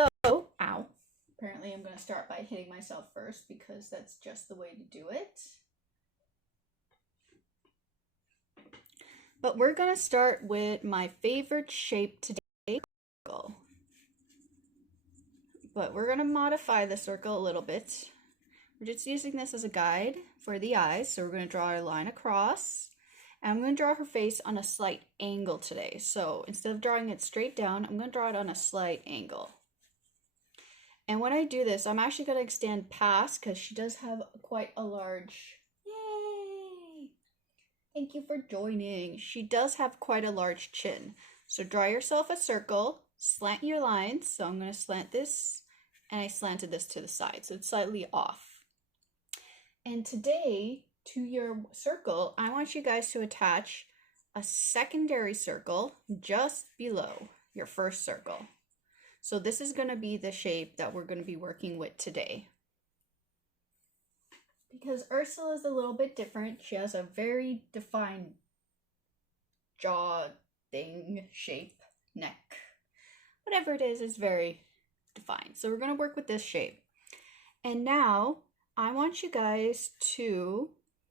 So, ow. Apparently I'm going to start by hitting myself first because that's just the way to do it. But we're going to start with my favorite shape today, circle. But we're going to modify the circle a little bit. We're just using this as a guide for the eyes. So we're going to draw our line across. And I'm going to draw her face on a slight angle today. So instead of drawing it straight down, I'm going to draw it on a slight angle. And when I do this, I'm actually going to extend past because she does have quite a large, yay! Thank you for joining. She does have quite a large chin. So draw yourself a circle, slant your lines. So I'm going to slant this, and I slanted this to the side. So it's slightly off. And today, to your circle, I want you guys to attach a secondary circle just below your first circle. So this is going to be the shape that we're going to be working with today. Because Ursula is a little bit different. She has a very defined jaw thing, shape, neck. Whatever it is very defined. So we're going to work with this shape. And now I want you guys to,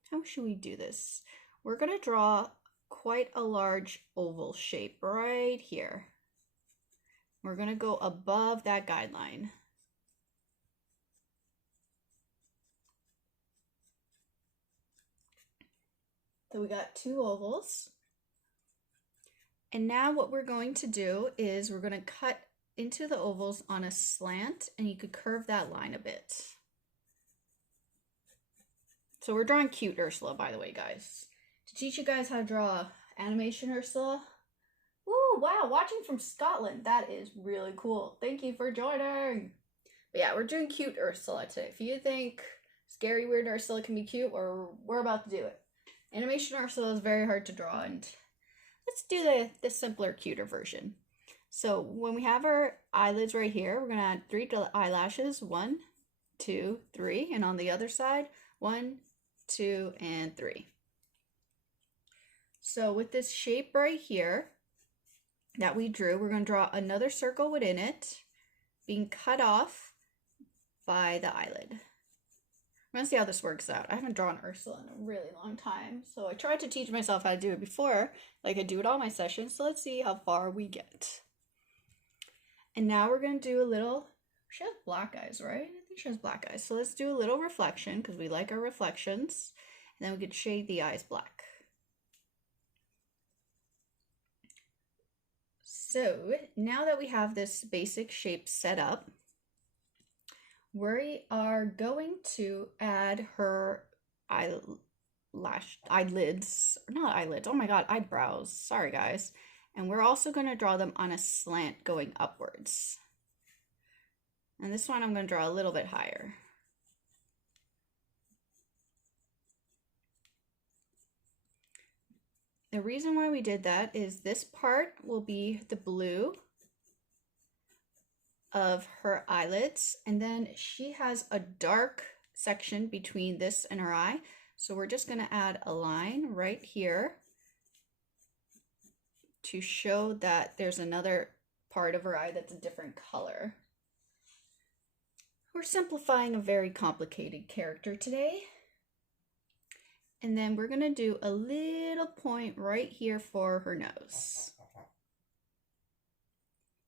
how should we do this? We're going to draw quite a large oval shape right here. We're going to go above that guideline. So we got two ovals. And now what we're going to do is we're going to cut into the ovals on a slant, and you could curve that line a bit. So we're drawing cute Ursula, by the way, guys. To teach you guys how to draw animation Ursula. Woo, wow, watching from Scotland. That is really cool. Thank you for joining. But yeah, we're doing cute Ursula today. If you think scary, weird Ursula can be cute, we're about to do it. Animation Ursula is very hard to draw, and let's do the simpler, cuter version. So when we have our eyelids right here, we're going to add 3 eyelashes. 1, 2, 3. And on the other side, 1, 2, and 3. So with this shape right here that we drew, we're going to draw another circle within it, being cut off by the eyelid. I'm going to see how this works out. I haven't drawn Ursula in a really long time, so I tried to teach myself how to do it before, like I do at all my sessions, so let's see how far we get. And now we're going to do a little, she has black eyes, right? I think she has black eyes. So let's do a little reflection, because we like our reflections, and then we could shade the eyes black. So now that we have this basic shape set up, we are going to add her eyelids, not eyelids, oh my god, eyebrows, sorry guys. And we're also going to draw them on a slant going upwards. And this one I'm going to draw a little bit higher. The reason why we did that is this part will be the blue of her eyelids, and then she has a dark section between this and her eye, so we're just going to add a line right here to show that there's another part of her eye that's a different color. We're simplifying a very complicated character today. And then we're going to do a little point right here for her nose.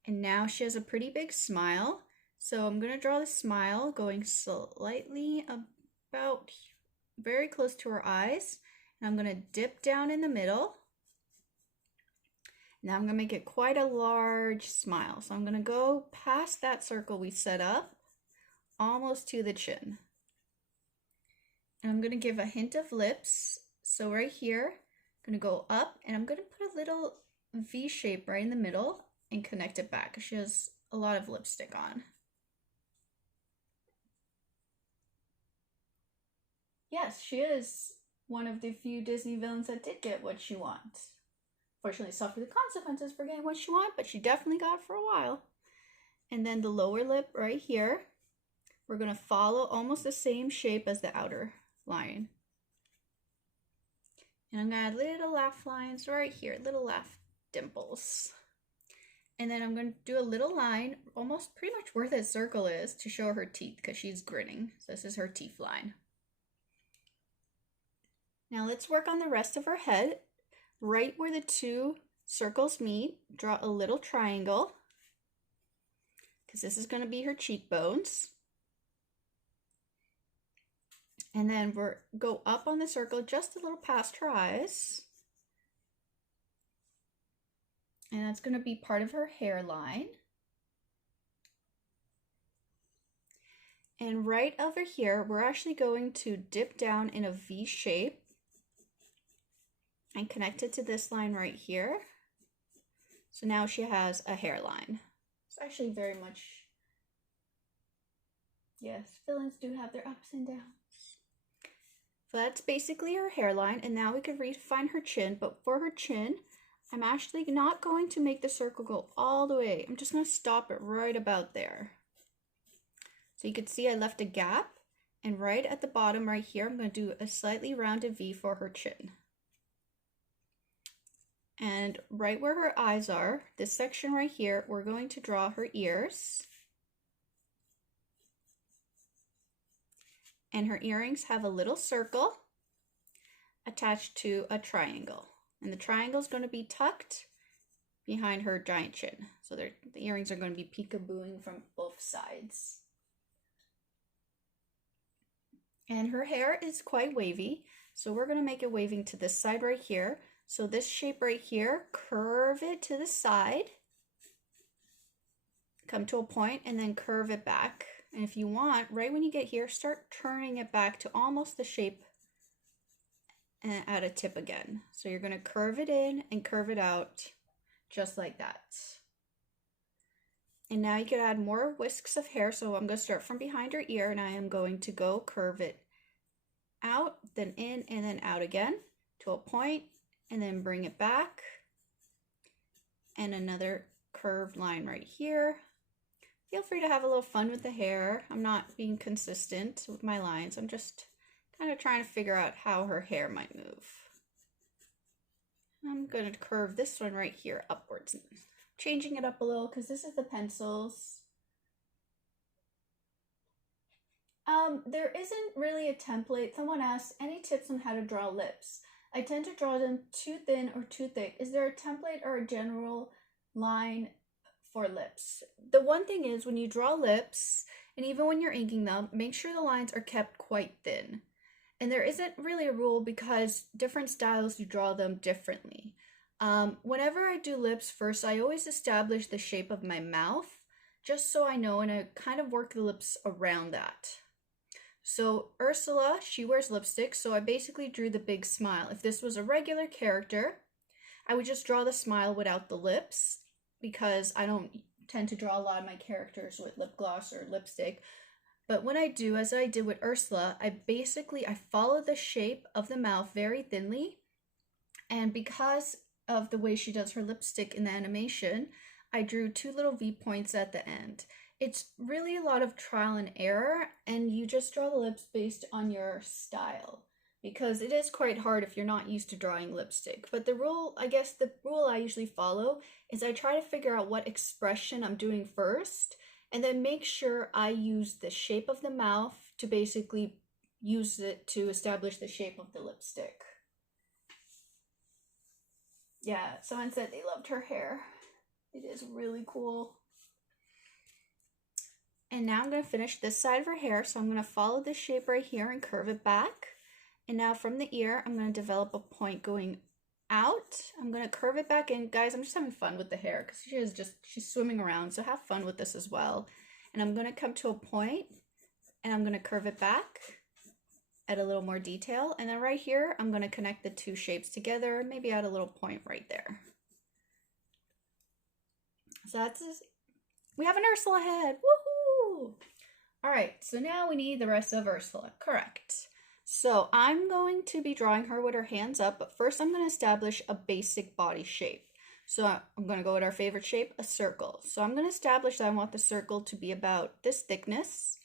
And now she has a pretty big smile. So I'm going to draw the smile going slightly about very close to her eyes. And I'm going to dip down in the middle. Now I'm going to make it quite a large smile. So I'm going to go past that circle we set up, almost to the chin. And I'm going to give a hint of lips. So right here, I'm going to go up, and I'm going to put a little V shape right in the middle and connect it back because she has a lot of lipstick on. Yes, she is one of the few Disney villains that did get what she wants. Fortunately, suffered the consequences for getting what she wanted, but she definitely got it for a while. And then the lower lip right here, we're going to follow almost the same shape as the outer line. And I'm going to add little laugh lines right here, little laugh dimples. And then I'm going to do a little line, almost pretty much where the circle is, to show her teeth because she's grinning. So this is her teeth line. Now let's work on the rest of her head. Right where the two circles meet, draw a little triangle because this is going to be her cheekbones. And then we'll go up on the circle just a little past her eyes. And that's going to be part of her hairline. And right over here, we're actually going to dip down in a V shape and connect it to this line right here. So now she has a hairline. It's actually very much, yes, villains do have their ups and downs. So that's basically her hairline, and now we could refine her chin, but for her chin, I'm actually not going to make the circle go all the way. I'm just going to stop it right about there. So you can see I left a gap, and right at the bottom right here, I'm going to do a slightly rounded V for her chin. And right where her eyes are, this section right here, we're going to draw her ears. And her earrings have a little circle attached to a triangle. And the triangle is going to be tucked behind her giant chin. So the earrings are going to be peekabooing from both sides. And her hair is quite wavy, so we're going to make it waving to this side right here. So this shape right here, curve it to the side, come to a point, and then curve it back. And if you want, right when you get here, start turning it back to almost the shape and add a tip again. So you're going to curve it in and curve it out just like that. And now you can add more whisks of hair. So I'm going to start from behind her ear, and I am going to go curve it out, then in, and then out again to a point, and then bring it back. And another curved line right here. Feel free to have a little fun with the hair. I'm not being consistent with my lines. I'm just kind of trying to figure out how her hair might move. I'm going to curve this one right here upwards. Changing it up a little because this is the pencils. There isn't really a template. Someone asked, any tips on how to draw lips? I tend to draw them too thin or too thick. Is there a template or a general line for lips? The one thing is when you draw lips, and even when you're inking them, make sure the lines are kept quite thin. And there isn't really a rule because different styles you draw them differently. Whenever I do lips first, I always establish the shape of my mouth just so I know, and I kind of work the lips around that. So Ursula, she wears lipstick, so I basically drew the big smile. If this was a regular character, I would just draw the smile without the lips because I don't tend to draw a lot of my characters with lip gloss or lipstick. But when I do, as I did with Ursula, I follow the shape of the mouth very thinly. And because of the way she does her lipstick in the animation, I drew two little V points at the end. It's really a lot of trial and error, and you just draw the lips based on your style because it is quite hard if you're not used to drawing lipstick. But the rule I usually follow is I try to figure out what expression I'm doing first and then make sure I use the shape of the mouth to basically use it to establish the shape of the lipstick. Yeah, someone said they loved her hair. It is really cool. And now I'm going to finish this side of her hair. So I'm going to follow this shape right here and curve it back. And now from the ear, I'm going to develop a point going out. I'm going to curve it back in. Guys, I'm just having fun with the hair because she's swimming around. So have fun with this as well. And I'm going to come to a point and I'm going to curve it back, add a little more detail. And then right here, I'm going to connect the two shapes together, maybe add a little point right there. So we have an Ursula head. Woohoo! All right, so now we need the rest of Ursula. Correct. So I'm going to be drawing her with her hands up, but first I'm going to establish a basic body shape. So I'm going to go with our favorite shape, a circle. So I'm going to establish that I want the circle to be about this thickness,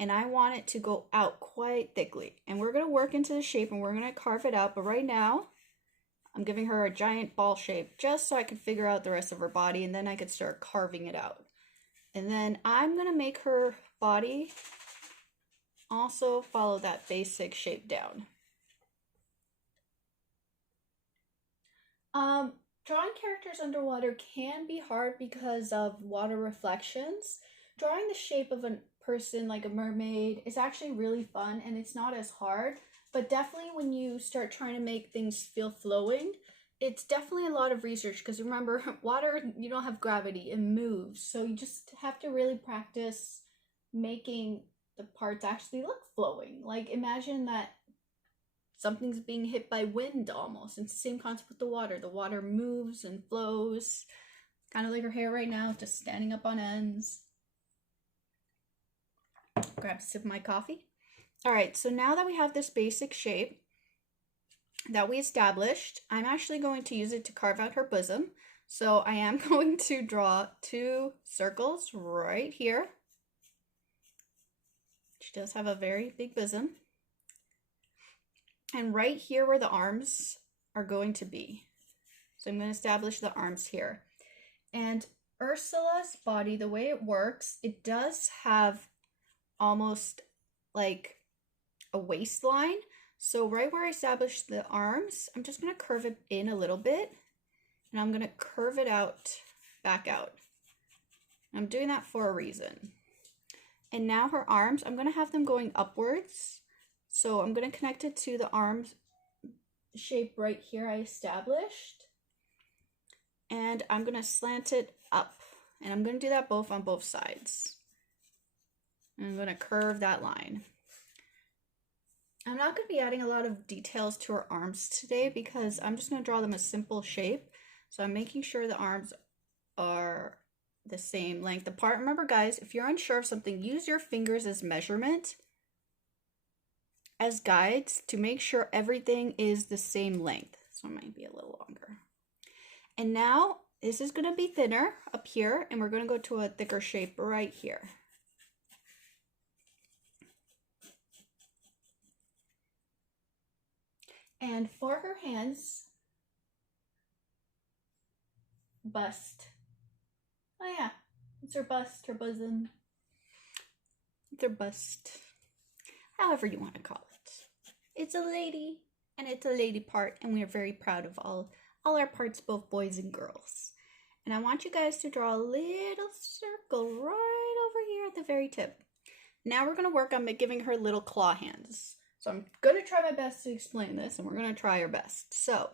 and I want it to go out quite thickly. And we're going to work into the shape and we're going to carve it out, but right now I'm giving her a giant ball shape just so I could figure out the rest of her body, and then I could start carving it out. And then I'm going to make her body also follow that basic shape down. Drawing characters underwater can be hard because of water reflections. Drawing the shape of a person like a mermaid is actually really fun and it's not as hard, but definitely when you start trying to make things feel flowing, it's definitely a lot of research because remember, water, you don't have gravity, it moves. So you just have to really practice making the parts actually look flowing. Like imagine that something's being hit by wind almost. It's the same concept with the water. The water moves and flows. Kind of like her hair right now, just standing up on ends. Grab a sip of my coffee. All right, so now that we have this basic shape that we established, I'm actually going to use it to carve out her bosom. So I am going to draw 2 circles right here. She does have a very big bosom. And right here where the arms are going to be. So I'm going to establish the arms here. And Ursula's body, the way it works, it does have almost like a waistline. So right where I established the arms, I'm just going to curve it in a little bit. And I'm going to curve it out, back out. I'm doing that for a reason. And now her arms, I'm going to have them going upwards. So I'm going to connect it to the arms shape right here I established. And I'm going to slant it up. And I'm going to do that on both sides. And I'm going to curve that line. I'm not going to be adding a lot of details to her arms today because I'm just going to draw them a simple shape. So I'm making sure the arms are the same length apart. Remember guys, if you're unsure of something, use your fingers as measurement, as guides to make sure everything is the same length. So it might be a little longer. And now this is going to be thinner up here and we're going to go to a thicker shape right here. And for her hands, bust. Oh yeah, it's her bust, her bosom. It's her bust. However you want to call it. It's a lady, and it's a lady part, and we are very proud of all our parts, both boys and girls. And I want you guys to draw a little circle right over here at the very tip. Now we're going to work on giving her little claw hands. So I'm going to try my best to explain this, and we're going to try our best. So,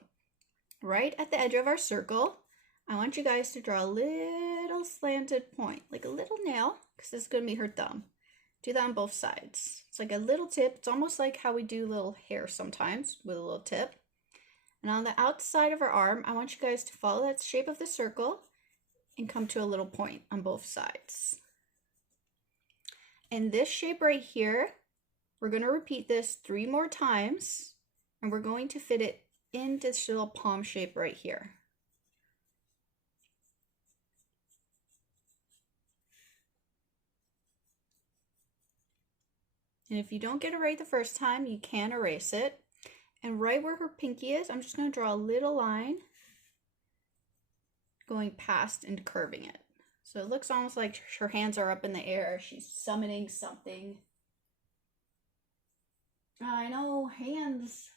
right at the edge of our circle, I want you guys to draw a little slanted point, like a little nail, because this is going to be her thumb. Do that on both sides. It's like a little tip. It's almost like how we do little hair sometimes with a little tip. And on the outside of her arm, I want you guys to follow that shape of the circle and come to a little point on both sides. And this shape right here, we're going to repeat this 3 more times, and we're going to fit it in this little palm shape right here. And if you don't get it right the first time, you can erase it. And right where her pinky is, I'm just going to draw a little line going past and curving it. So it looks almost like her hands are up in the air. She's summoning something. I know, hands.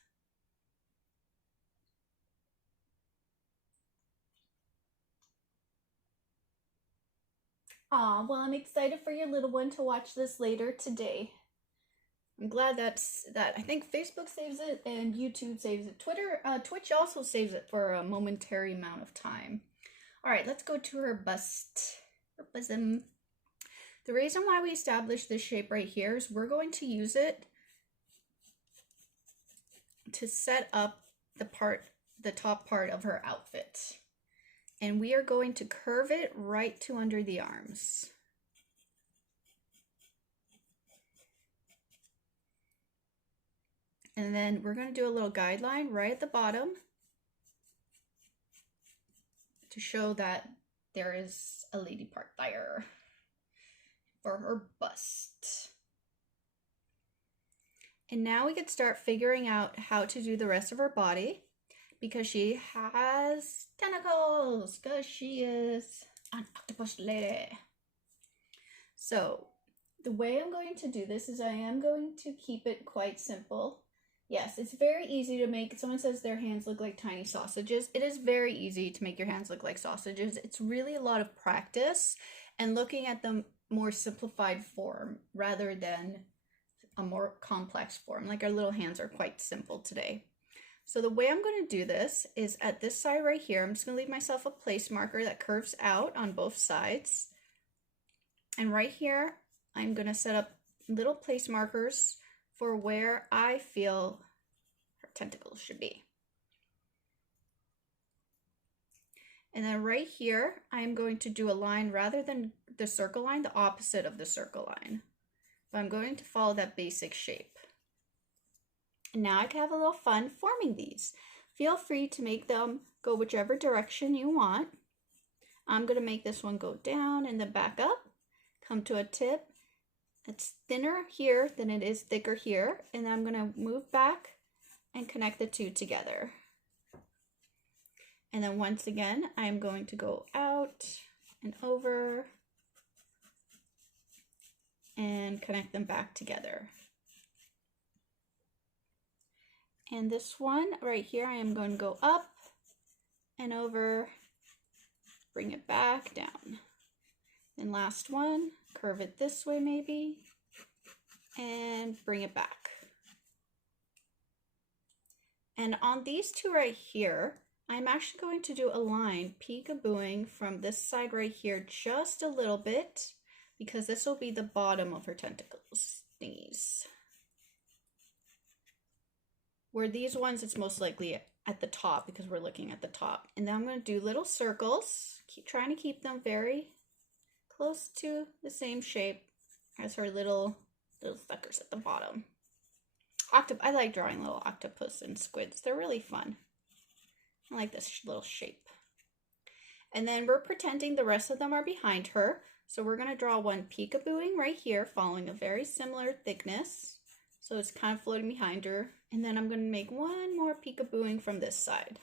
Aw, well, I'm excited for your little one to watch this later today. I'm glad that I think Facebook saves it and YouTube saves it. Twitch also saves it for a momentary amount of time. All right, let's go to her bust, her bosom. The reason why we established this shape right here is we're going to use it to set up the top part of her outfit. And we are going to curve it right to under the arms. And then we're going to do a little guideline right at the bottom to show that there is a lady part there for her bust. And now we could start figuring out how to do the rest of her body. because she has tentacles, because she is an octopus lady. So the way I'm going to do this is I am going to keep it quite simple. Yes, it's very easy to make. Someone says their hands look like tiny sausages. It is very easy to make your hands look like sausages. It's really a lot of practice and looking at the more simplified form rather than a more complex form. Like our little hands are quite simple today. So the way I'm going to do this is at this side right here, I'm just going to leave myself a place marker that curves out on both sides. And right here, I'm going to set up little place markers for where I feel her tentacles should be. And then right here, I'm going to do a line rather than the circle line, the opposite of the circle line. But I'm going to follow that basic shape. And now I can have a little fun forming these. Feel free to make them go whichever direction you want. I'm going to make this one go down and then back up, come to a tip. It's thinner here than it is thicker here, and then I'm going to move back and connect the two together. And then once again, I'm going to go out and over and connect them back together. And this one right here, I am going to go up and over, bring it back down. And last one, curve it this way maybe, and bring it back. And on these two right here, I'm actually going to do a line peekabooing from this side right here just a little bit, because this will be the bottom of her tentacles thingies. Where these ones, it's most likely at the top because we're looking at the top. And then I'm going to do little circles, keep trying to keep them very close to the same shape as her little suckers at the bottom. I like drawing little octopus and squids. They're really fun. I like this little shape. And then we're pretending the rest of them are behind her. So we're going to draw one peekabooing right here, following a very similar thickness. So it's kind of floating behind her. And then I'm going to make one more peekabooing from this side.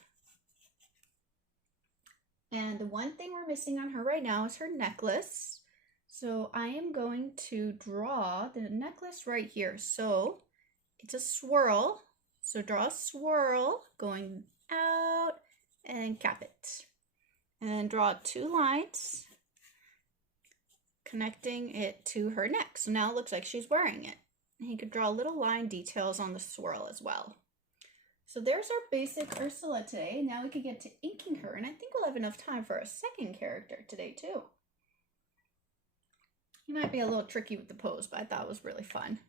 And the one thing we're missing on her right now is her necklace. So I am going to draw the necklace right here. So it's a swirl. So draw a swirl going out and cap it. And then draw two lines connecting it to her neck. So now it looks like she's wearing it. And you could draw little line details on the swirl as well. So there's our basic Ursula today. Now we can get to inking her, and I think we'll have enough time for a second character today too. He might be a little tricky with the pose, but I thought it was really fun.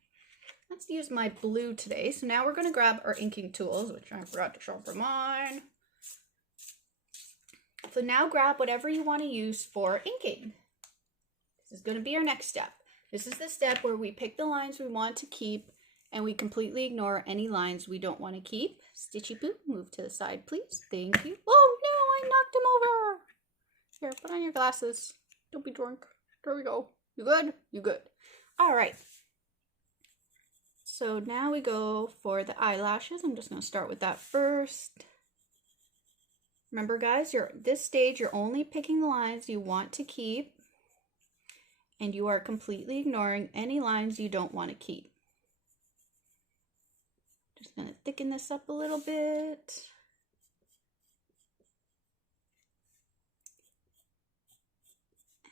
Let's use my blue today. So now we're going to grab our inking tools, which I forgot to show for mine. So now grab whatever you want to use for inking. This is going to be our next step. This is the step where we pick the lines we want to keep and we completely ignore any lines we don't want to keep. Stitchy Boo, move to the side, please. Thank you. Oh no, I knocked him over. Here, put on your glasses. Don't be drunk. There we go. You good? You good. All right. So now we go for the eyelashes. I'm just going to start with that first. Remember guys, this stage, you're only picking the lines you want to keep. And you are completely ignoring any lines you don't want to keep. Just going to thicken this up a little bit.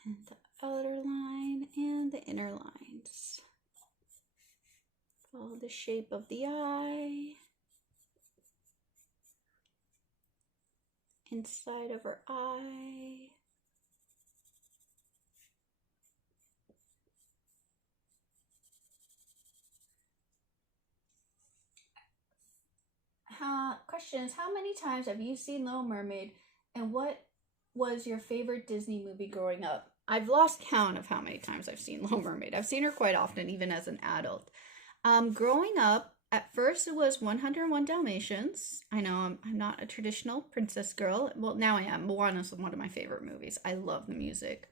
And the outer line and the inner lines. Follow the shape of the eye. Inside of her eye. Question is, how many times have you seen Little Mermaid, and what was your favorite Disney movie growing up? I've lost count of how many times I've seen Little Mermaid. I've seen her quite often, even as an adult. Growing up, at first it was 101 Dalmatians. I know I'm not a traditional princess girl. Well, now I am. Moana's one of my favorite movies. I love the music.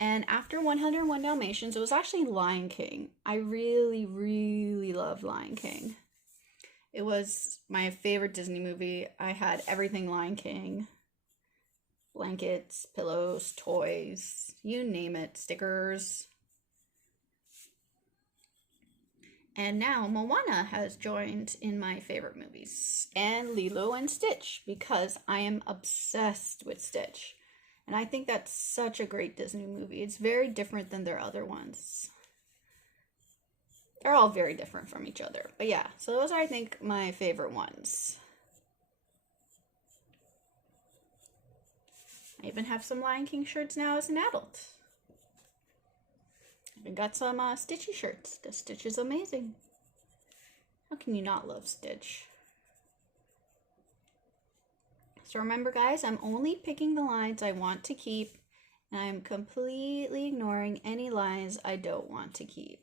And after 101 Dalmatians, it was actually Lion King. I really, really love Lion King. It was my favorite Disney movie. I had everything Lion King. Blankets, pillows, toys, you name it, stickers. And now Moana has joined in my favorite movies. And Lilo and Stitch, because I am obsessed with Stitch. And I think that's such a great Disney movie. It's very different than their other ones. They're all very different from each other. But yeah, so those are, I think, my favorite ones. I even have some Lion King shirts now as an adult. I even got some Stitchy shirts, because Stitch is amazing. How can you not love Stitch? So remember, guys, I'm only picking the lines I want to keep, and I'm completely ignoring any lines I don't want to keep.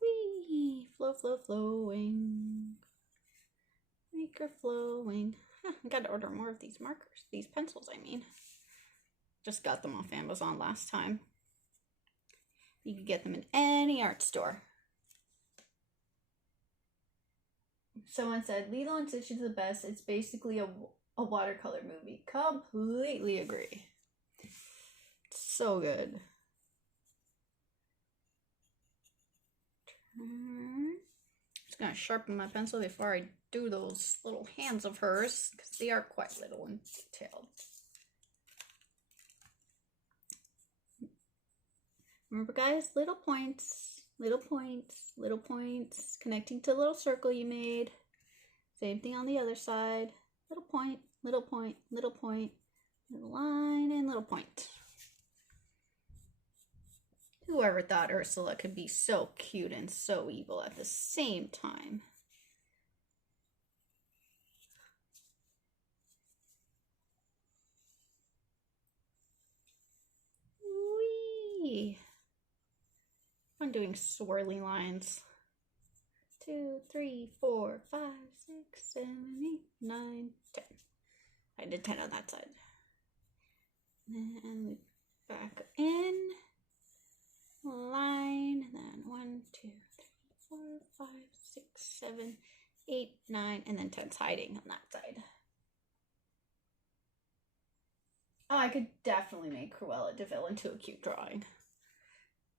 Whee! Flow, flow, flowing. Make her flowing. Huh, I gotta order more of these markers. These pencils, I mean. Just got them off Amazon last time. You can get them in any art store. Someone said, Lilo and Stitch is the best. It's basically a watercolor movie. Completely agree. It's so good. Just gonna sharpen my pencil before I do those little hands of hers, because they are quite little and detailed. Remember, guys, little points, little points, little points, connecting to the little circle you made. Same thing on the other side. Little point, little point, little point, little line, and little point. Whoever thought Ursula could be so cute and so evil at the same time? Whee! I'm doing swirly lines. 2, 3, 4, 5, 6, 7, 8, 9, 10. I did 10 on that side. And back in. Line. Then 1, 2, 3, 4, 5, 6, 7, 8, 9. And then 10's hiding on that side. Oh, I could definitely make Cruella de Vil into a cute drawing.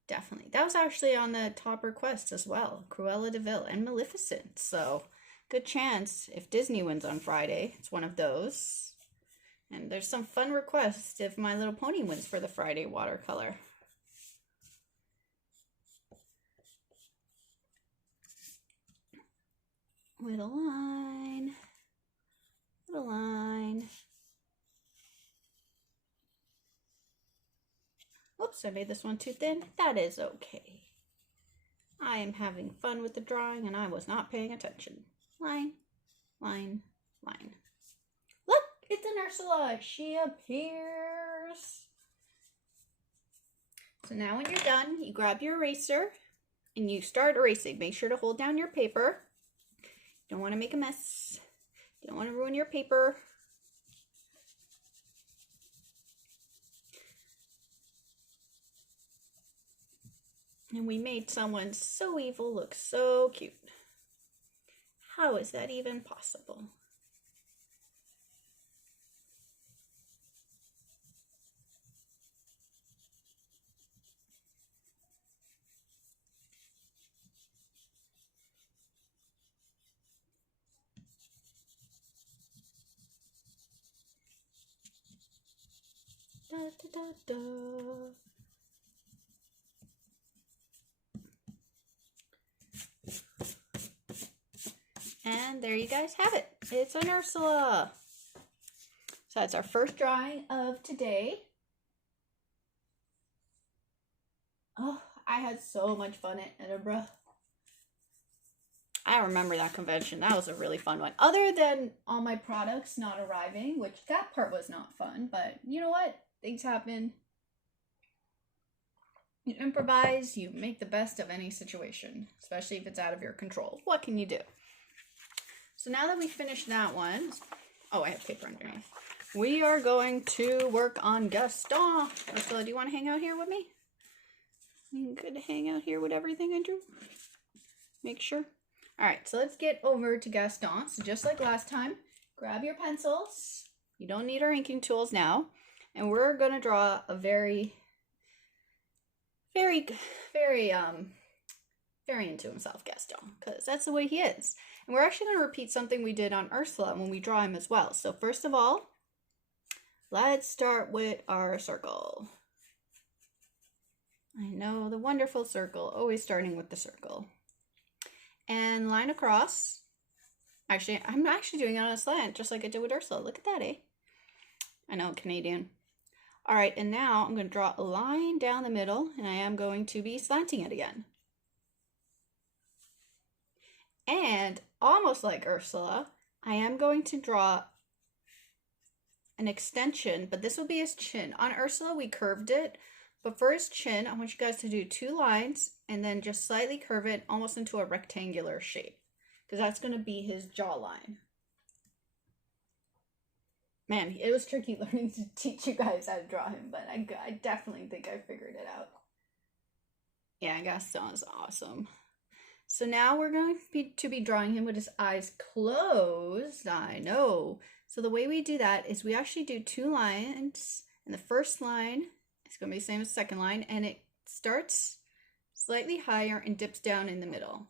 Definitely. That was actually on the top request as well. Cruella de Vil and Maleficent. So, good chance if Disney wins on Friday. It's one of those. And there's some fun requests if My Little Pony wins for the Friday watercolor. Little line. Little line. Oops, I made this one too thin. That is okay. I am having fun with the drawing and I was not paying attention. Line, line, line. Look, it's an Ursula. She appears. So now when you're done, you grab your eraser and you start erasing. Make sure to hold down your paper. You don't want to make a mess. You don't want to ruin your paper. And we made someone so evil look so cute. How is that even possible? Da, da, da, da. And there you guys have it. It's an Ursula. So that's our first drawing of today. Oh, I had so much fun at Edinburgh. I remember that convention. That was a really fun one. Other than all my products not arriving, which that part was not fun, but you know what? Things happen. You improvise, you make the best of any situation, especially if it's out of your control. What can you do? So now that we finished that one, oh, I have paper underneath. we are going to work on Gaston. Ursula, do you want to hang out here with me? You could hang out here with everything I drew. Make sure. Alright, so let's get over to Gaston. So just like last time, grab your pencils. You don't need our inking tools now. And we're going to draw a very into himself Gaston, because that's the way he is. And we're actually going to repeat something we did on Ursula when we draw him as well. So first of all, let's start with our circle. I know, the wonderful circle, always starting with the circle. And line across. Actually, I'm actually doing it on a slant, just like I did with Ursula. Look at that, eh? I know, Canadian. All right, and now I'm going to draw a line down the middle, and I am going to be slanting it again. And almost like Ursula, I am going to draw an extension, but this will be his chin. On Ursula, we curved it, but for his chin, I want you guys to do 2 lines and then just slightly curve it almost into a rectangular shape, because that's going to be his jawline. Man, it was tricky learning to teach you guys how to draw him, but I definitely think I figured it out. Yeah, Gaston is awesome. So now we're going to be drawing him with his eyes closed. I know. So the way we do that is we actually do 2 lines. And the first line is going to be the same as the second line. And it starts slightly higher and dips down in the middle.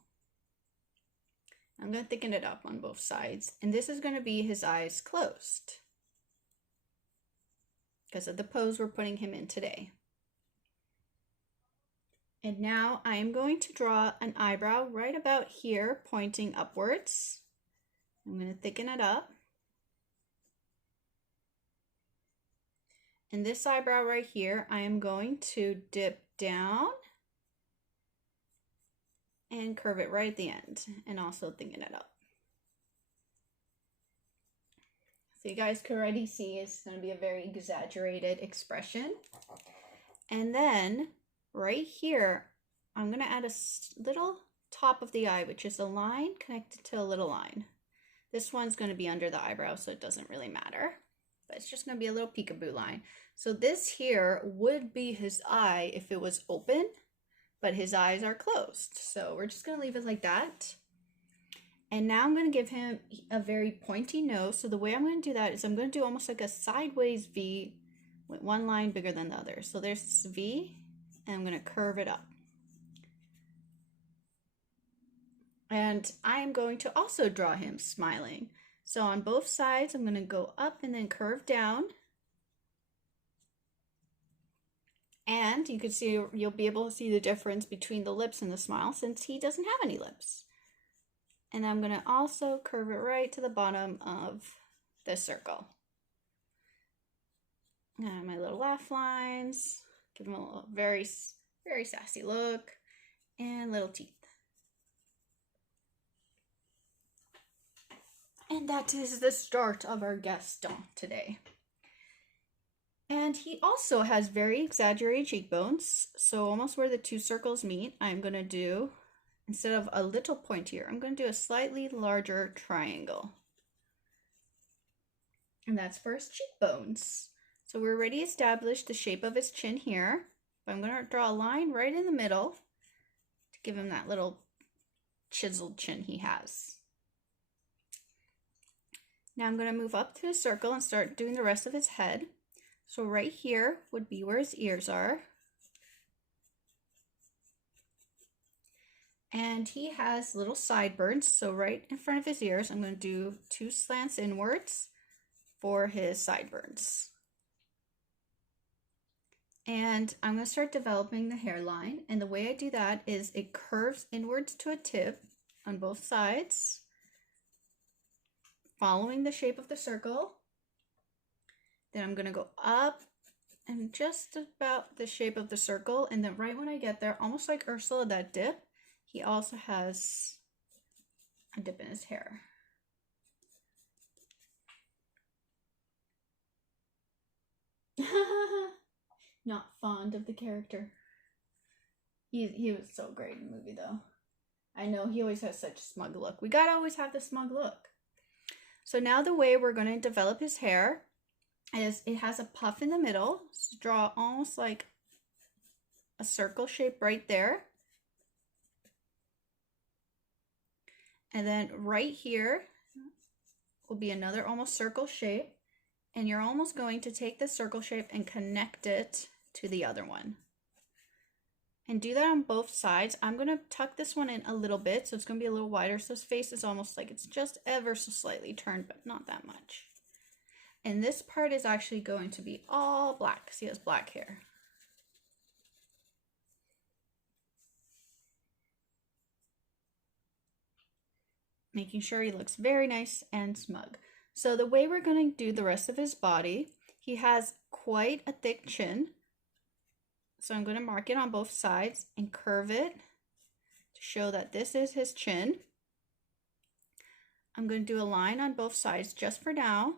I'm going to thicken it up on both sides. And this is going to be his eyes closed, because of the pose we're putting him in today. And now I am going to draw an eyebrow right about here, pointing upwards. I'm going to thicken it up. And this eyebrow right here, I am going to dip down and curve it right at the end, and also thicken it up. So you guys can already see it's going to be a very exaggerated expression. And then right here, I'm going to add a little top of the eye, which is a line connected to a little line. This one's going to be under the eyebrow, so it doesn't really matter. But it's just going to be a little peekaboo line. So this here would be his eye if it was open, but his eyes are closed. So we're just going to leave it like that. And now I'm going to give him a very pointy nose. So the way I'm going to do that is I'm going to do almost like a sideways V with one line bigger than the other. So there's this V, and I'm going to curve it up. And I am going to also draw him smiling. So on both sides, I'm going to go up and then curve down. And you can see, you'll be able to see the difference between the lips and the smile, since he doesn't have any lips. And I'm going to also curve it right to the bottom of this circle. And my little laugh lines, give him a little very sassy look, and little teeth. And that is the start of our Gaston today. And he also has very exaggerated cheekbones. So almost where the 2 circles meet, I'm going to do, instead of a little point here, I'm going to do a slightly larger triangle. And that's for his cheekbones. So we already established the shape of his chin here. But I'm going to draw a line right in the middle to give him that little chiseled chin he has. Now I'm going to move up to the circle and start doing the rest of his head. So right here would be where his ears are. And he has little sideburns, so right in front of his ears, I'm going to do 2 slants inwards for his sideburns. And I'm going to start developing the hairline, and the way I do that is it curves inwards to a tip on both sides, following the shape of the circle. Then I'm going to go up and just about the shape of the circle, and then right when I get there, almost like Ursula, that dip, he also has a dip in his hair. Not fond of the character. He was so great in the movie, though. I know he always has such a smug look. We gotta always have the smug look. So now the way we're going to develop his hair it has a puff in the middle. So draw almost like a circle shape right there. And then right here will be another almost circle shape. And you're almost going to take this circle shape and connect it to the other one. And do that on both sides. I'm going to tuck this one in a little bit, so it's going to be a little wider. So his face is almost like it's just ever so slightly turned, but not that much. And this part is actually going to be all black, because he has black hair. Making sure he looks very nice and smug. So the way we're going to do the rest of his body, he has quite a thick chin. So I'm going to mark it on both sides and curve it to show that this is his chin. I'm going to do a line on both sides just for now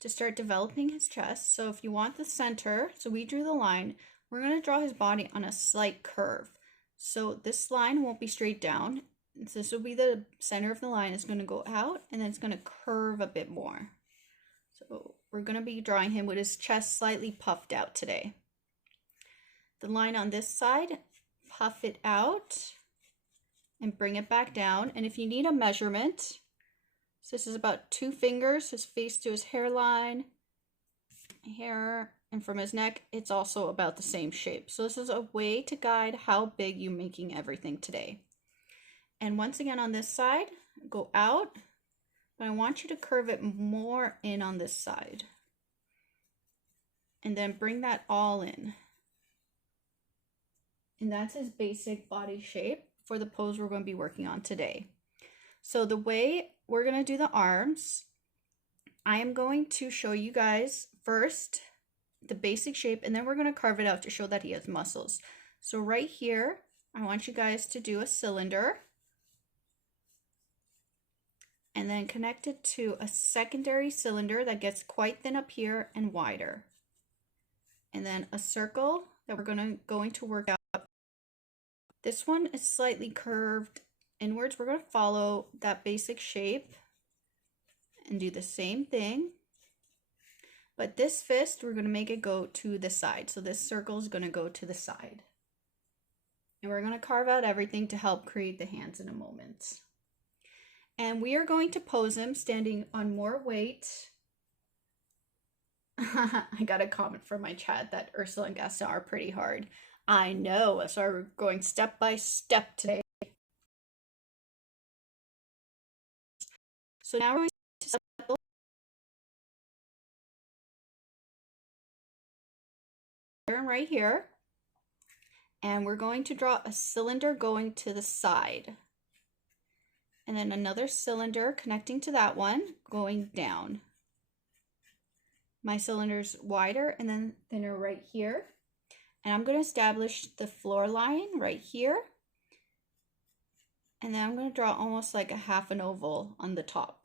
to start developing his chest. So if you want the center, so we drew the line, we're going to draw his body on a slight curve. So this line won't be straight down. So this will be the center of the line. It's going to go out and then it's going to curve a bit more. So we're going to be drawing him with his chest slightly puffed out today. The line on this side, puff it out and bring it back down. And if you need a measurement, so this is about 2 fingers, his face to his hairline, hair, and from his neck, it's also about the same shape. So this is a way to guide how big you're making everything today. And once again on this side, go out, but I want you to curve it more in on this side. And then bring that all in. And that's his basic body shape for the pose we're going to be working on today. So the way we're going to do the arms, I am going to show you guys first the basic shape, and then we're going to carve it out to show that he has muscles. So right here, I want you guys to do a cylinder and then connect it to a secondary cylinder that gets quite thin up here and wider. And then a circle that we're going to work out. This one is slightly curved inwards. We're going to follow that basic shape and do the same thing. But this fist, we're going to make it go to the side. So this circle is going to go to the side. And we're going to carve out everything to help create the hands in a moment. And we are going to pose him standing on more weight. I got a comment from my chat that Ursula and Gaston are pretty hard. I know, so we're going step by step today. So now we're going to step right here, and we're going to draw a cylinder going to the side, and then another cylinder connecting to that one going down. My cylinder's wider and then thinner right here. And I'm going to establish the floor line right here. And then I'm going to draw almost like a half an oval on the top.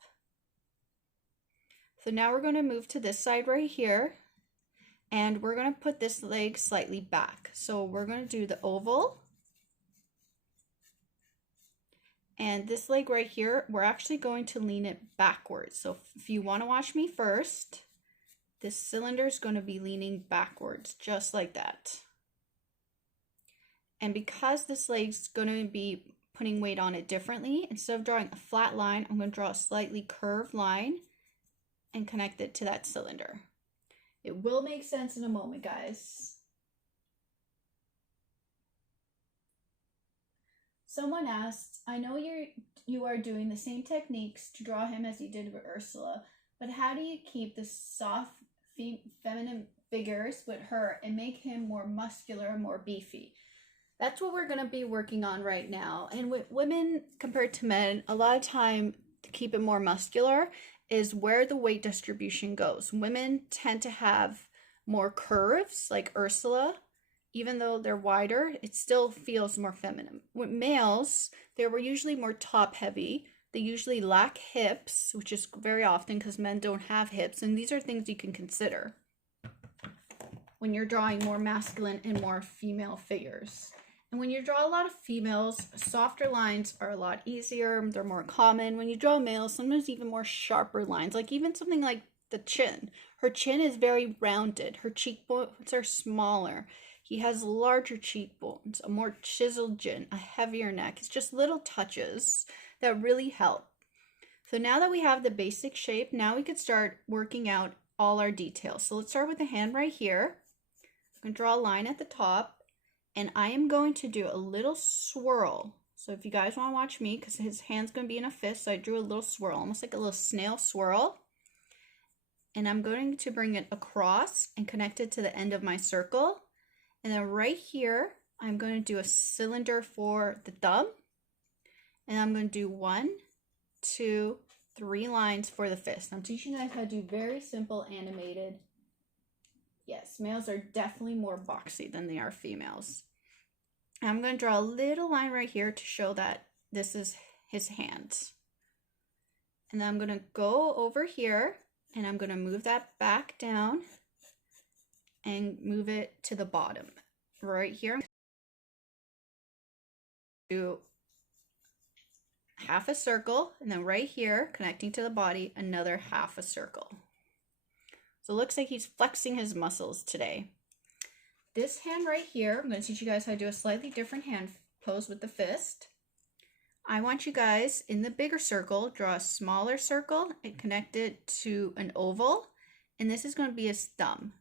So now we're going to move to this side right here. And we're going to put this leg slightly back. So we're going to do the oval. And this leg right here, we're actually going to lean it backwards. So if you want to watch me first, this cylinder is going to be leaning backwards, just like that. And because this leg's going to be putting weight on it differently, instead of drawing a flat line, I'm going to draw a slightly curved line and connect it to that cylinder. It will make sense in a moment, guys. Someone asked, I know you are doing the same techniques to draw him as you did with Ursula, but how do you keep the soft feminine figures with her and make him more muscular and more beefy? That's what we're going to be working on right now. And with women compared to men, a lot of time to keep it more muscular is where the weight distribution goes. Women tend to have more curves, like Ursula. Even though they're wider, it still feels more feminine. With males, they were usually more top heavy. They usually lack hips, which is very often because men don't have hips. And these are things you can consider when you're drawing more masculine and more female figures. And when you draw a lot of females, softer lines are a lot easier. They're more common. When you draw males, sometimes even more sharper lines. Like even something like the chin. Her chin is very rounded. Her cheekbones are smaller. He has larger cheekbones, a more chiseled chin, a heavier neck. It's just little touches that really help. So now that we have the basic shape, now we could start working out all our details. So let's start with the hand right here. I'm going to draw a line at the top, and I am going to do a little swirl. So if you guys want to watch me, because his hand's going to be in a fist, so I drew a little swirl, almost like a little snail swirl. And I'm going to bring it across and connect it to the end of my circle. And then right here, I'm going to do a cylinder for the thumb. And I'm going to do 1, 2, 3 lines for the fist. I'm teaching you guys how to do very simple animated. Yes, males are definitely more boxy than they are females. I'm going to draw a little line right here to show that this is his hands. And then I'm going to go over here and I'm going to move that back down and move it to the bottom. Right here, do half a circle, and then right here, connecting to the body, another half a circle. So it looks like he's flexing his muscles today. This hand right here, I'm going to teach you guys how to do a slightly different hand pose with the fist. I want you guys, in the bigger circle, draw a smaller circle and connect it to an oval, and this is going to be his thumb.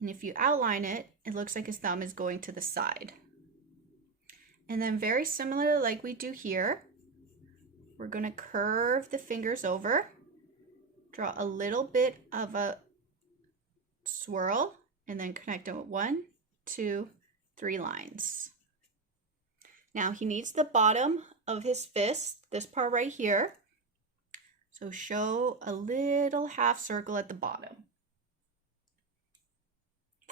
And if you outline it, it looks like his thumb is going to the side. And then very similar like we do here, we're going to curve the fingers over, draw a little bit of a swirl, and then connect them with 1, 2, 3 lines. Now he needs the bottom of his fist, this part right here. So show a little half circle at the bottom.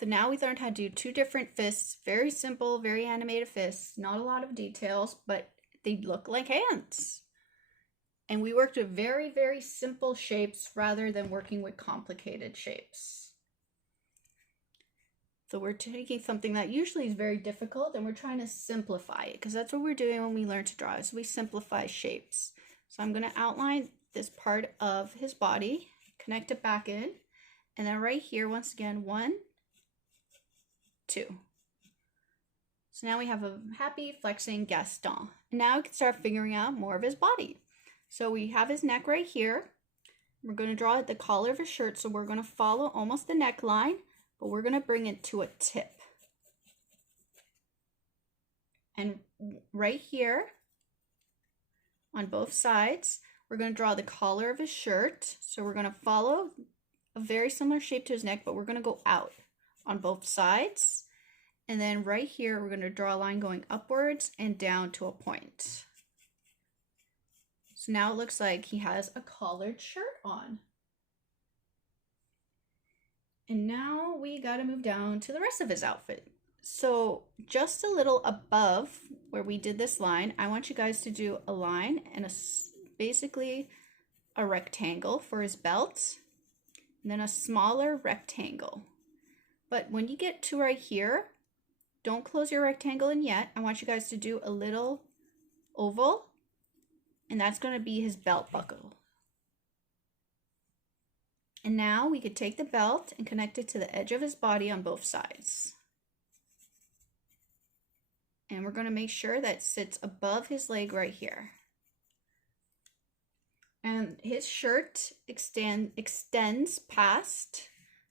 So now we learned how to do 2 different fists, very simple, very animated fists, not a lot of details, but they look like hands. And we worked with very, very simple shapes rather than working with complicated shapes. So we're taking something that usually is very difficult and we're trying to simplify it, because that's what we're doing when we learn to draw, is we simplify shapes. So I'm going to outline this part of his body, connect it back in, and then right here, once again, 1, 2. So now we have a happy flexing Gaston. And now we can start figuring out more of his body. So we have his neck right here. We're going to draw the collar of his shirt, so we're going to follow almost the neckline, but we're going to bring it to a tip. And right here, on both sides, we're going to draw the collar of his shirt. So we're going to follow a very similar shape to his neck, but we're going to go out on both sides. And then right here, we're going to draw a line going upwards and down to a point. So now it looks like he has a collared shirt on. And now we got to move down to the rest of his outfit. So just a little above where we did this line, I want you guys to do a line and basically a rectangle for his belt, and then a smaller rectangle. But when you get to right here, don't close your rectangle in yet. I want you guys to do a little oval, and that's going to be his belt buckle. And now we could take the belt and connect it to the edge of his body on both sides. And we're going to make sure that it sits above his leg right here. And his shirt extends past.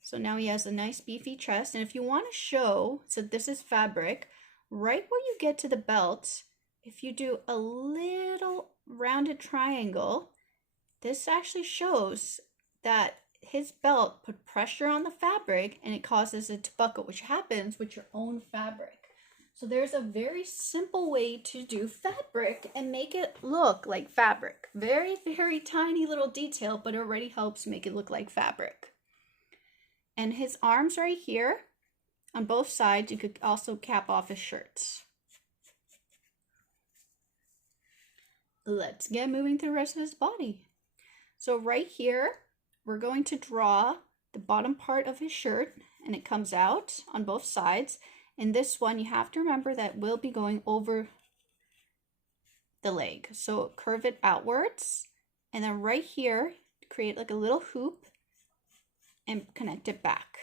So now he has a nice beefy chest. And if you want to show, so this is fabric, right where you get to the belt, if you do a little rounded triangle, this actually shows that his belt put pressure on the fabric and it causes it to buckle, which happens with your own fabric. So there's a very simple way to do fabric and make it look like fabric. Very, very tiny little detail, but it already helps make it look like fabric. And his arms right here, on both sides, you could also cap off his shirts. Let's get moving to the rest of his body. So right here, we're going to draw the bottom part of his shirt, and it comes out on both sides. And this one, you have to remember that will be going over the leg. So curve it outwards, and then right here, create like a little hoop and connect it back.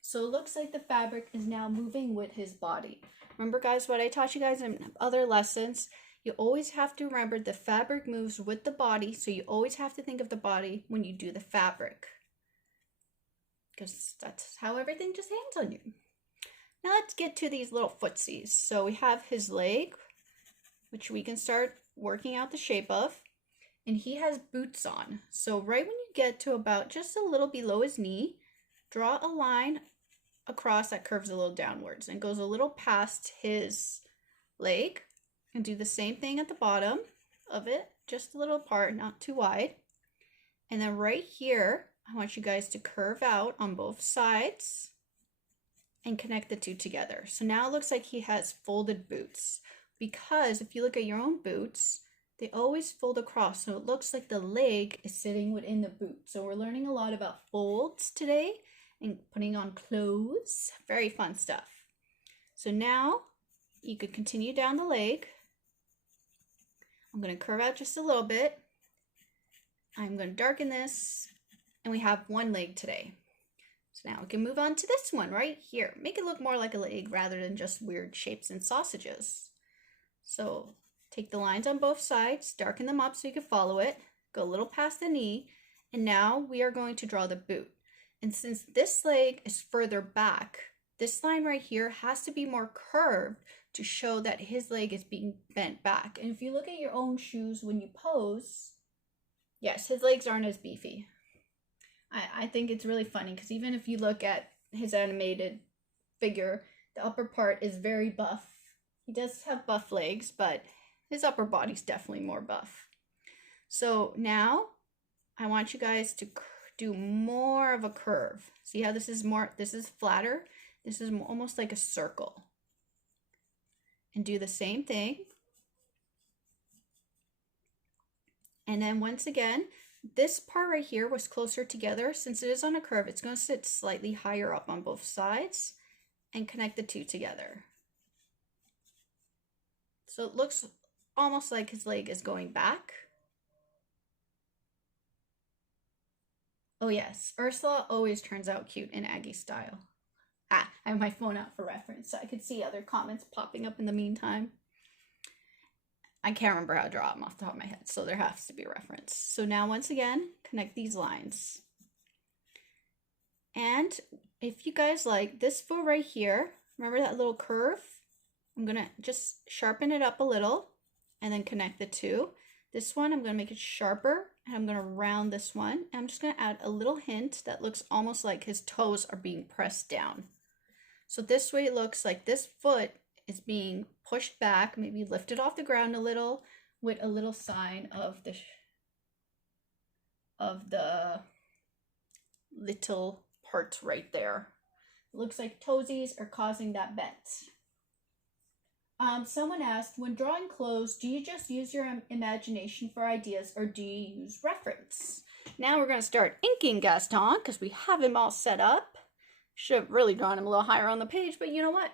So it looks like the fabric is now moving with his body. Remember guys, what I taught you guys in other lessons, you always have to remember the fabric moves with the body, so you always have to think of the body when you do the fabric. Because that's how everything just hangs on you. Now let's get to these little footsies. So we have his leg, which we can start working out the shape of. And he has boots on. So right when you get to about just a little below his knee, draw a line across that curves a little downwards and goes a little past his leg. And do the same thing at the bottom of it, just a little apart, not too wide. And then right here, I want you guys to curve out on both sides and connect the two together. So now it looks like he has folded boots, because if you look at your own boots, they always fold across. So it looks like the leg is sitting within the boot. So we're learning a lot about folds today and putting on clothes. Very fun stuff. So now you could continue down the leg. I'm going to curve out just a little bit. I'm going to darken this, and we have one leg today. So now we can move on to this one right here. Make it look more like a leg rather than just weird shapes and sausages. So take the lines on both sides, darken them up so you can follow it, go a little past the knee, and now we are going to draw the boot. And since this leg is further back, this line right here has to be more curved to show that his leg is being bent back. And if you look at your own shoes when you pose, yes, his legs aren't as beefy. I think it's really funny because even if you look at his animated figure, the upper part is very buff. He does have buff legs, but his upper body's definitely more buff. So now I want you guys to do more of a curve. See how this is flatter? This is almost like a circle. And do the same thing. And then once again, this part right here was closer together. Since it is on a curve, it's going to sit slightly higher up on both sides and connect the two together. So it looks almost like his leg is going back. Oh yes, Ursula always turns out cute in Aggie style. I have my phone out for reference, so I could see other comments popping up in the meantime. I can't remember how to draw them off the top of my head, so there has to be a reference. So now, once again, connect these lines. And if you guys like this foot right here, remember that little curve? I'm going to just sharpen it up a little and then connect the two. This one, I'm going to make it sharper, and I'm going to round this one. And I'm just going to add a little hint that looks almost like his toes are being pressed down. So this way it looks like this foot is being pushed back, maybe lifted off the ground a little, with a little sign of the little part right there. It looks like toesies are causing that bent. Someone asked, when drawing clothes, do you just use your imagination for ideas, or do you use reference? Now we're going to start inking Gaston, because we have him all set up. Should have really drawn him a little higher on the page, but you know what?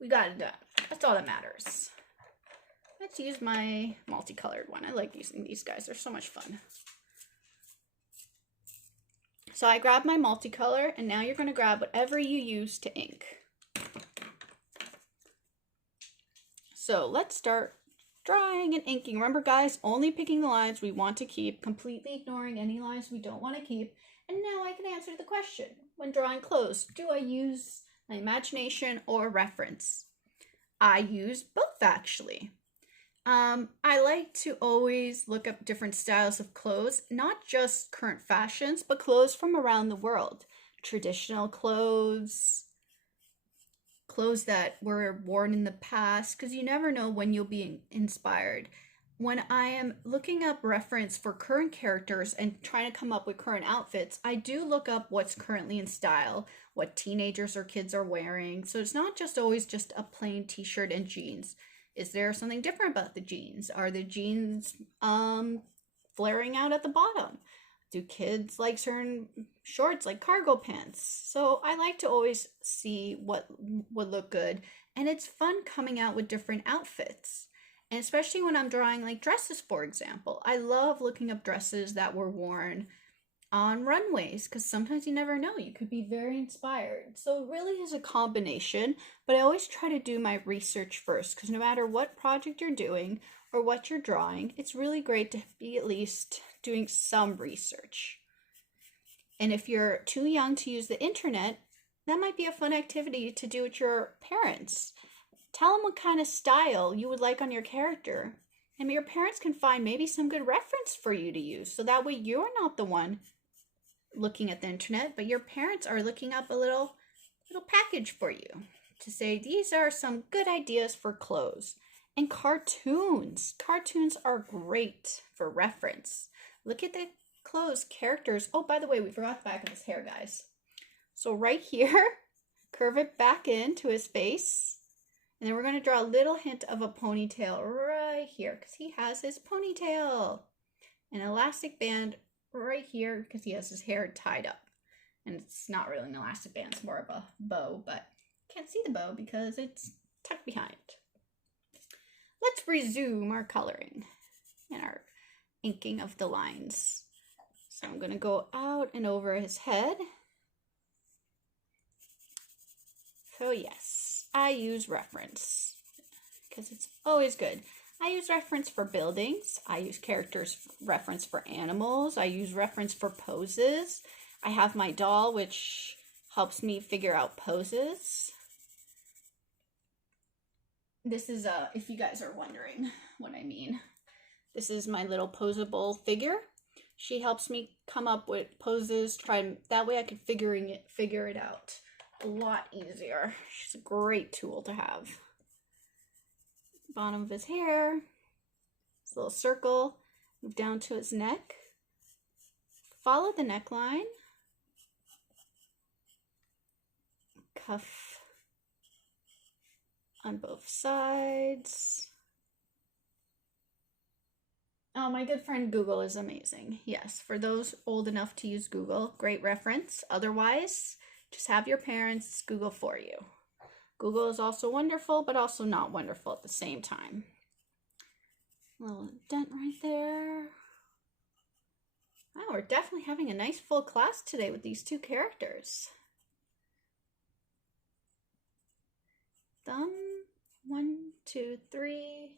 We got it done. That's all that matters. Let's use my multicolored one. I like using these guys. They're so much fun. So I grabbed my multicolor, and now you're going to grab whatever you use to ink. So let's start drawing and inking. Remember guys, only picking the lines we want to keep, completely ignoring any lines we don't want to keep. And now I can answer the question. When drawing clothes, do I use my imagination or reference? I use both actually. I like to always look up different styles of clothes, not just current fashions, but clothes from around the world. Traditional clothes, clothes that were worn in the past, because you never know when you'll be inspired. When I am looking up reference for current characters and trying to come up with current outfits, I do look up what's currently in style, what teenagers or kids are wearing. So it's not just always just a plain t-shirt and jeans. Is there something different about the jeans? Are the jeans flaring out at the bottom? Do kids like certain shorts like cargo pants? So I like to always see what would look good. And it's fun coming out with different outfits. And especially when I'm drawing like dresses, for example. I love looking up dresses that were worn on runways because sometimes you never know. You could be very inspired. So it really is a combination, but I always try to do my research first because no matter what project you're doing or what you're drawing, it's really great to be at least doing some research. And if you're too young to use the internet, that might be a fun activity to do with your parents. Tell them what kind of style you would like on your character. And your parents can find maybe some good reference for you to use. So that way you're not the one looking at the internet, but your parents are looking up a little package for you to say, these are some good ideas for clothes. And cartoons. Cartoons are great for reference. Look at the clothes, characters. Oh, by the way, we forgot the back of his hair, guys. So right here, curve it back into his face. And then we're going to draw a little hint of a ponytail right here because he has his ponytail. An elastic band right here because he has his hair tied up. And it's not really an elastic band, it's more of a bow, but you can't see the bow because it's tucked behind. Let's resume our coloring and our inking of the lines. So I'm going to go out and over his head. So yes, I use reference because it's always good. I use reference for buildings. I use characters reference for animals. I use reference for poses. I have my doll, which helps me figure out poses. This is, if you guys are wondering what I mean, this is my little posable figure. She helps me come up with poses. That way I can figure it out a lot easier. She's a great tool to have. Bottom of his hair, his little circle, move down to his neck, follow the neckline, cuff on both sides. Oh, my good friend Google is amazing. Yes, for those old enough to use Google, great reference. Otherwise, just have your parents Google for you. Google is also wonderful, but also not wonderful at the same time. A little dent right there. Wow, we're definitely having a nice full class today with these two characters. Thumb, 1, 2, 3.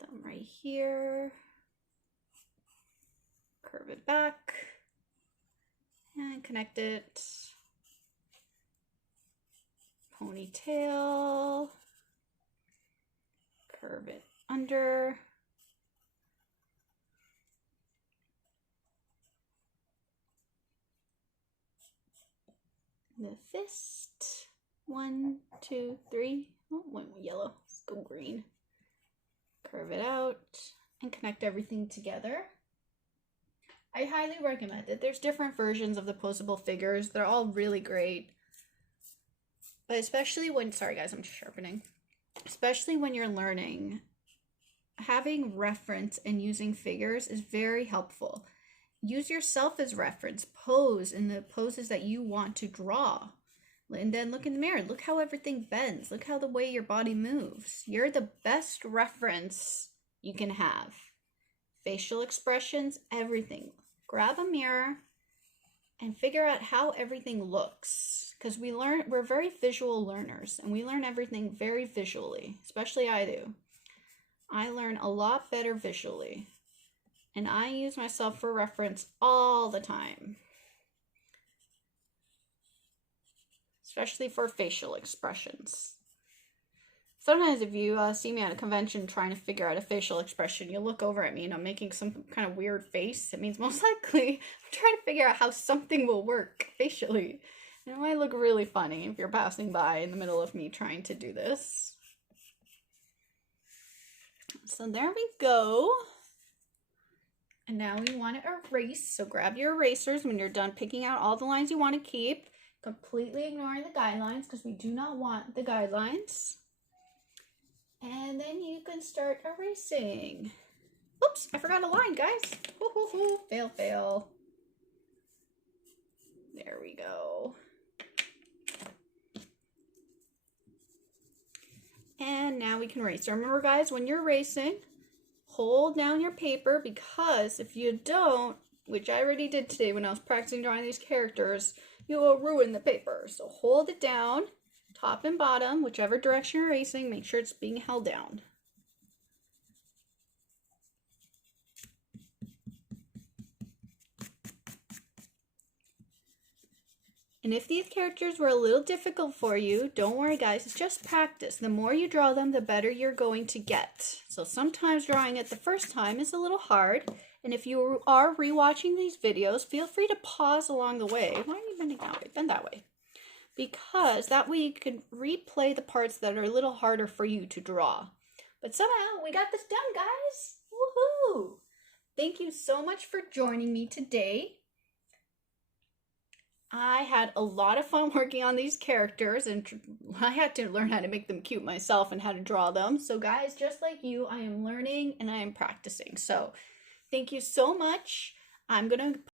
Thumb right here. Curve it back. And connect it. Ponytail, curve it under, the fist, 1, 2, 3, oh, one yellow, let's go green, curve it out, and connect everything together. I highly recommend it. There's different versions of the posable figures. They're all really great. But especially when, sorry guys, I'm just sharpening. Especially when you're learning, having reference and using figures is very helpful. Use yourself as reference. Pose in the poses that you want to draw. And then look in the mirror. Look how everything bends. Look how the way your body moves. You're the best reference you can have. Facial expressions, everything. Grab a mirror and figure out how everything looks. Because we're very visual learners, and we learn everything very visually, especially I do. I learn a lot better visually, and I use myself for reference all the time, especially for facial expressions. Sometimes if you see me at a convention trying to figure out a facial expression, you'll look over at me and I'm making some kind of weird face. It means most likely I'm trying to figure out how something will work facially. And it might look really funny if you're passing by in the middle of me trying to do this. So there we go. And now we want to erase. So grab your erasers when you're done picking out all the lines you want to keep. Completely ignoring the guidelines because we do not want the guidelines. And then you can start erasing. Oops, I forgot a line, guys. Fail, fail. There we go. And now we can erase. So remember guys, when you're erasing, hold down your paper, because if you don't, which I already did today when I was practicing drawing these characters, you will ruin the paper. So hold it down, top and bottom, whichever direction you're erasing, make sure it's being held down. And if these characters were a little difficult for you, don't worry guys, it's just practice. The more you draw them, the better you're going to get. So sometimes drawing it the first time is a little hard. And if you are rewatching these videos, feel free to pause along the way. Why are you bending that way? Bend that way. Because that way you can replay the parts that are a little harder for you to draw. But somehow we got this done, guys. Woohoo! Thank you so much for joining me today. I had a lot of fun working on these characters, and I had to learn how to make them cute myself and how to draw them. So guys, just like you, I am learning and I am practicing. So thank you so much. I'm going to